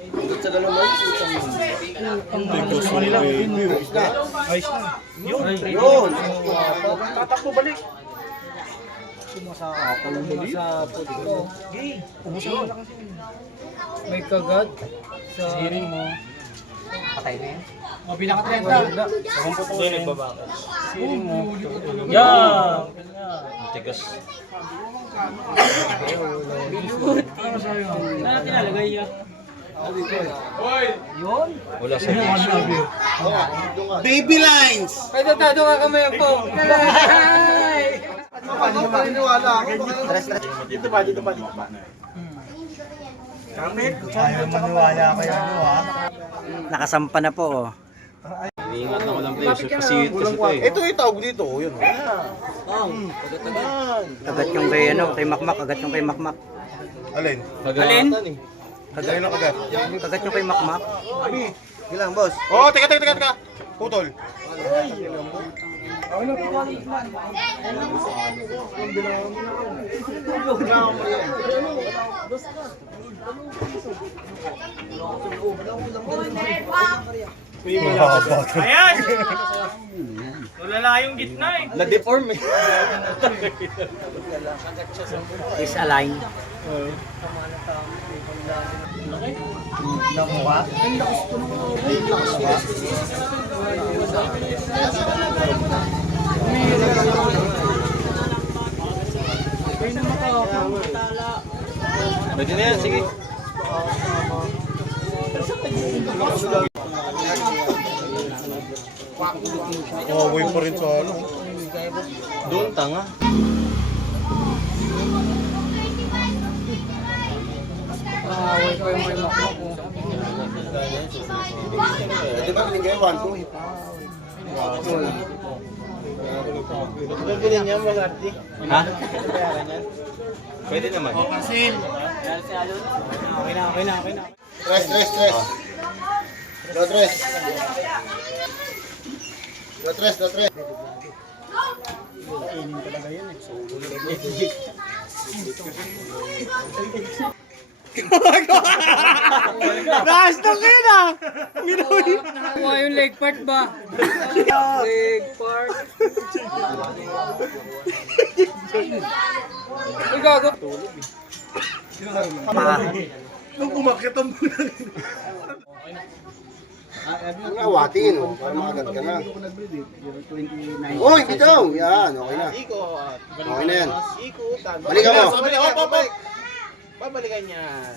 mo. Yun! Tatakbo balik. Sumasakapal mo sa puto. Gay! May kagat sa... Siring mo. Patay na yan? O, bilang ka 30. Sakang puto na yan. Siring mo. Yan! Tigas. Ano sa'yo? Ano tinalagay yan? Wala sa issue. Baby lines! Ay, tatado ka kamay po. Ano pa paniniwala ako? Dito pa, dito pa, dito pa. Ayaw maniwala kayo ano ha? Nakasampa na po. Oh. Iniingat ako lang tayo. Kasi kasi ito eh. Ito yung tawag dito, oh, yun. Kagat yung kay ano, kay Makmak, kagat yung kay Makmak. Alin? Alin? Alin ang kagat? Kagat yung kay Makmak. Ilang, boss? Oh, teka, teka, teka, teka. Putol. Ayan! Tulala yung gitna eh. Na-deform eh. Is align. Pwede na yan, sige. Huawei pa rin sa ano. Doon, tanga. Away pa yung makmak ko. Di ba binigay 1, 2? Pwede niya mag-arti. Ha? Pwede naman. Okay na, okay na, okay na. Tres, tres, tres. Do tres. Do tres, do tres. Kuha yung leg part ba? leg part. Ay, gago. Nung umakit ang Ang awatin, oh, para makagat ka na. Uy, bitaw! Yan, okay na. Okay na yan. Balikan mo. Babalikan yan.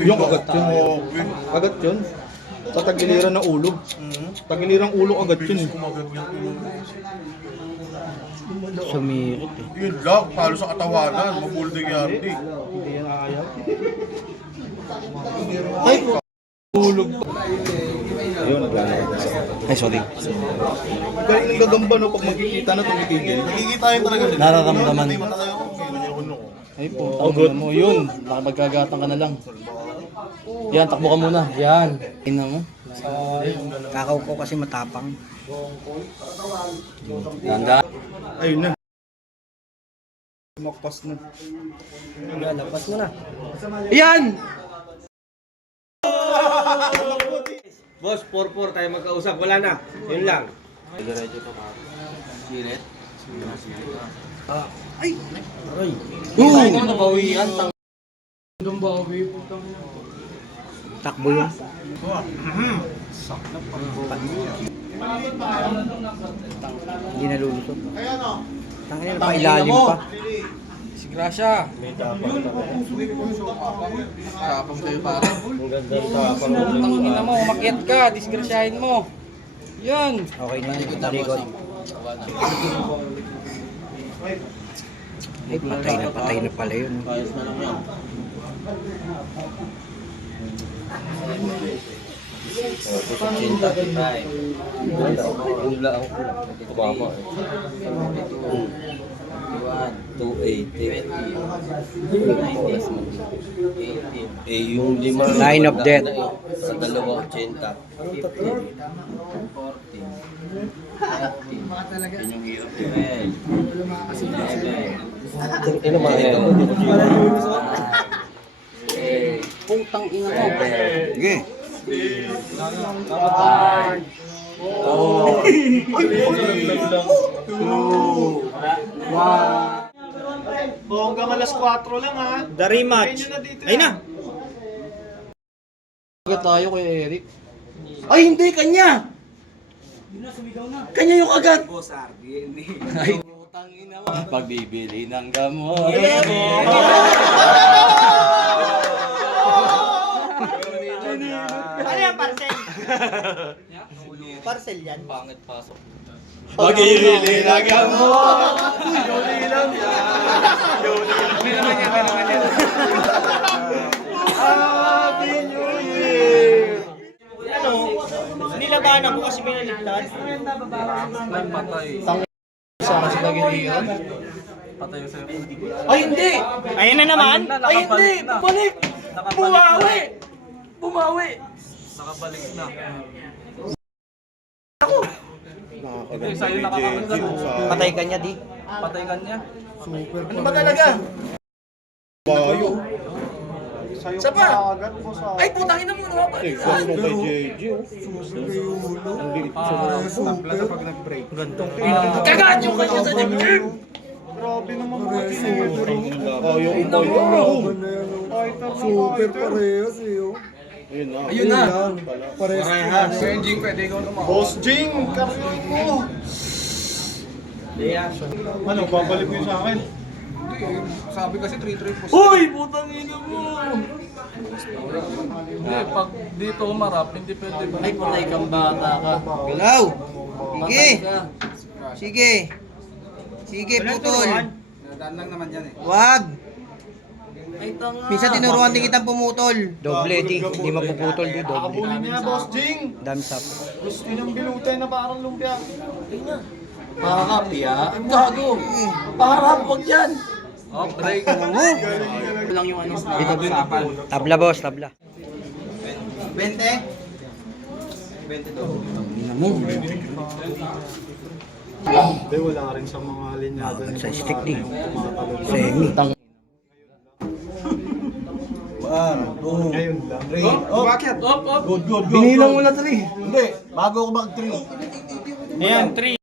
Yung kagat yun. Agad yun. Sa tagiliran ng ulo. Tagiliran ng ulo agad yun. eh. Sumirit eh. Yun lang, palo sa katawanan, mabulding yan. eh. Hindi yan ayaw. Ayun, naglalaro. Ay, sorry. Galing ng gagamba no pag magkikita na tumitigil. Nakikita yun talaga. Nararamdaman. Hindi tayo. Ganyan ko nung. Ay po, tawag mo yun. Nakapagkagatan ka na lang. Yan, takbo ka muna. Yan. Ina mo. Kakaw ko kasi matapang. Ganda. Ayun na. Makpas na. Lalabas mo na. Yan! Boss, 4-4 tayo magkausap. Wala na. Yun lang. Oo! Nabawian. Tang Takbo yun. Hindi nalulusot. Tangina na pa ilalim pa. Disgrasya. Tapang kayo pare. Ang ganda ng tapang. Ang ina mo, umakyat ka, disgrasyahin mo. Yan. Okay na yun. Ay, patay na patay na pala yun. Ayos na lang yan. Eh. 280. Eh, yung lima. Line of death. Sa dalawa, 80. Ino mga ito. Putang ina mo. Sige. Hanggang alas 4 lang ha. The rematch. Ay na. Tayo kay Eric. Ay, hindi, kanya! Kanya yung agad! Ay, putang ina mo. Pagbibili ng gamot. Ano yan, parcel? parcel yan. Pangit pasok. Pagbibili ng gamot. Ano? Nilabanan ko kasi. Patay. Sa kasi nagilihan. Patay sa'yo. Ay, hindi! Ayun na naman! Ay, hindi! Bumalik! Bumawi! Bumawi! Nakabalik na. Hindi, sa'yo nakakaganda. Patay ka niya, di. Patay ka niya. Ano ba talaga? Sa pa? Ay, putang ina mo naman pa. Kagaan yung kanya sa dibdib! Grabe naman mga super. Super parehas eh. oh. Ayun na. Parehas. Boss Jing, karyoy mo. Ano, babalik mo sa akin? Sabi kasi 3-3 po. Uy, putang ina mo! Hindi, pag dito umarap, hindi pwede. Ay, patay kang bata ka. Galaw! Sige! Sige! Sige, putol! Nadaan lang naman yan eh. Wag! Ay, tanga. Minsan tinuruan din kitang pumutol. Doble, di. Hindi mapuputol di. Doble. Nakabulin niya, Boss Jing. Dami sap. Gusto niyang bilutay na parang lumpia. Harap, ya. Ang gago. Paharap, wag yan. Oh, break. Ito lang yung ano sa usapan. Tabla boss, tabla. 20? 20 to. Hindi, wala rin sa mga linyado Sa stick di. Semi. Ngayon lang. Oh, bakit? Op, op. Binilang mo na 3. Hindi, bago ako mag 3. Ayan, 3.